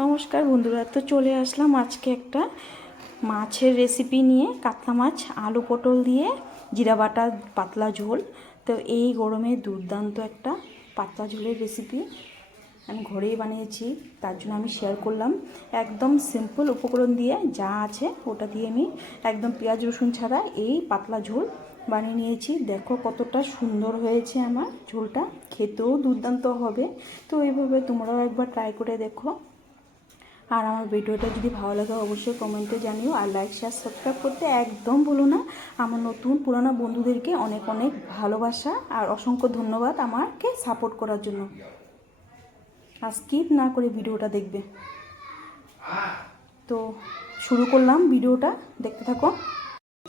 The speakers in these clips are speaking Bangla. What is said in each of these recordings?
নমস্কার বন্ধুরা, তো চলে আসলাম আজকে একটা মাছের রেসিপি নিয়ে, কাতলা মাছ, আলু পটল দিয়ে, জিরা বাটা, পাতলা ঝোল। তো এই গরমে দুর্দান্ত একটা পাতলা ঝোলের রেসিপি আমি ঘরেই বানিয়েছি, তার জন্য আমি শেয়ার করলাম। একদম সিম্পল উপকরণ দিয়ে যা আছে, ওটা দিয়ে আমি একদম পেঁয়াজ, রসুন ছাড়া এই পাতলা ঝোল বানিয়ে নিয়েছি। দেখো কতটা সুন্দর হয়েছে আমার ঝোলটা, খেতেও দুর্দান্ত হবে। তো এইভাবে তোমরাও একবার ট্রাই করে দেখো। আর আমার ভিডিওটা যদি ভালো লাগে অবশ্যই কমেন্টে জানিও আর লাইক শেয়ার সাবস্ক্রাইব করতে একদম ভুলো না। আমার নতুন পুরানো বন্ধুদেরকে অনেক অনেক ভালোবাসা আর অসংখ্য ধন্যবাদ আমাকে সাপোর্ট করার জন্য। আর স্কিপ না করে ভিডিওটা দেখবে। তো শুরু করলাম ভিডিওটা, দেখতে থাকো।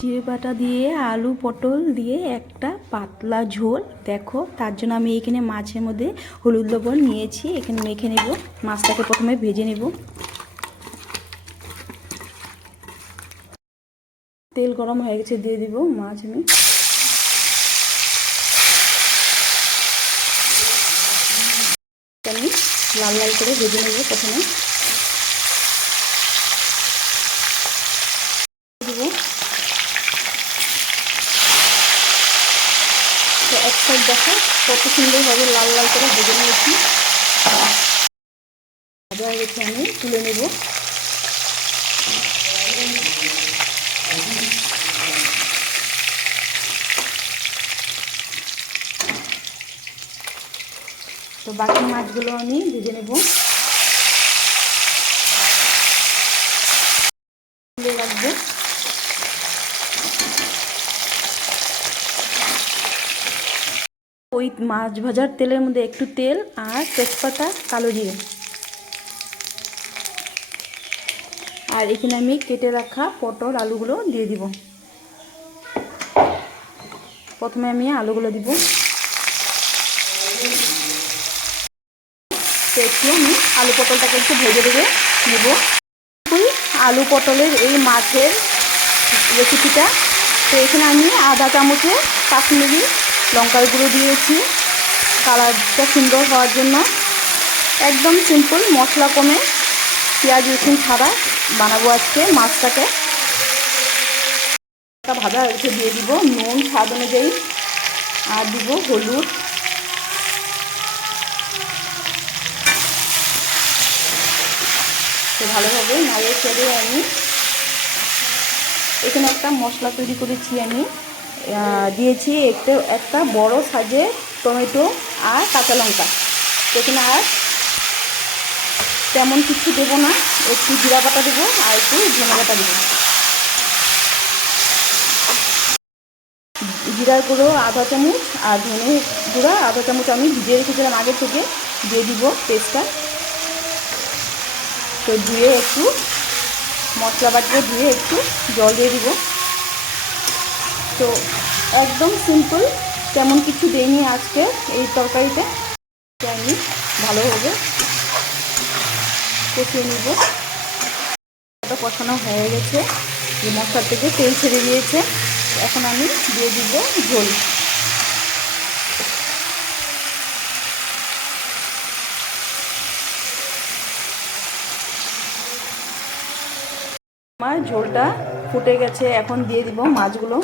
জিরে বাটা দিয়ে, আলু পটল দিয়ে একটা পাতলা ঝোল, দেখো। তার জন্য আমি এখানে মাছের মধ্যে হলুদ লবণ নিয়েছি, এখানে মেখে নেব। মাছটাকে প্রথমে ভেজে নেব। তেল গরম হয়ে গেছে, দিয়ে দিব মাছ আমি। আমি লাল লাল করে ভেজে নেব প্রথমে। এক সাইড দেখো, কত সুন্দরভাবে লাল লাল করে ভেজে নিয়েছি। গেছে আমি, তুলে নেব। তো বাকি মাছগুলো আমি ভেজে নেব। রাখব। ওই মাছ ভাজার তেলের মধ্যে একটু তেল আর তেজপাতা, কালো জিরে। আর এখানে আমি কেটে রাখা পটল, আলুগুলো দিয়ে দিব। প্রথমে আমি আলুগুলো দিব। তো একটু আমি আলু পটলটাকে একটু ভেজে ভেজে নেব। আলু পটলের এই মাছের রেসিপিটা তো এখানে আমি আধা চামচে কাশ্মীরি লঙ্কার গুঁড়ো দিয়েছি। কালারটা সুন্দর হওয়ার জন্য। একদম সিম্পল মশলা কমে পেঁয়াজ, রসুন ছাড়া বানাবো আজকে মাছটাকে। ভাজা হয়েছে, দিয়ে দিব নুন, স্বাদ অনুযায়ী। আর দিব হলুদ। ভালোভাবে নাড়িয়ে ছেড়ে আমি এখানে একটা মশলা তৈরি করেছি আমি। দিয়েছি একটা একটা বড় সাজে টমেটো আর কাঁচা লঙ্কা। এখানে আর তেমন কিছু দেবো না, একটু জিরা বাটা দেবো আর একটু ধনে বাটা দেবো। জিরার গুঁড়ো আধা চামচ আর ধনে গুঁড়া আধা চামচ আমি ভিজিয়ে রেখেছিলাম আগে থেকে, দিয়ে দিব পেস্টটা। তো ধুয়ে একটু মশলা বাটিয়ে ধুয়ে একটু জল দিয়ে দিব। তো একদম সিম্পল তেমন কিছু দেয়নি আজকে এই তরকারিতে। আমি ভালোভাবে কষিয়ে নিব। এটা কষানো হয়ে গেছে। মশলা থেকে তেল ছেড়ে দিয়েছে। এখন আমি দিয়ে দিব ঝোল। আমার ঝোলটা ফুটে গেছে, এখন দিয়ে দিব মাছগুলো।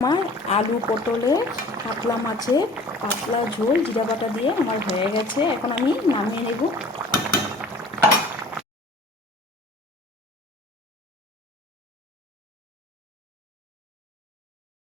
আমার আলু পটলের পাতলা মাছের পাতলা ঝোল, জিরা বাটা দিয়ে আমার হয়ে গেছে। এখন আমি নামিয়ে নেব।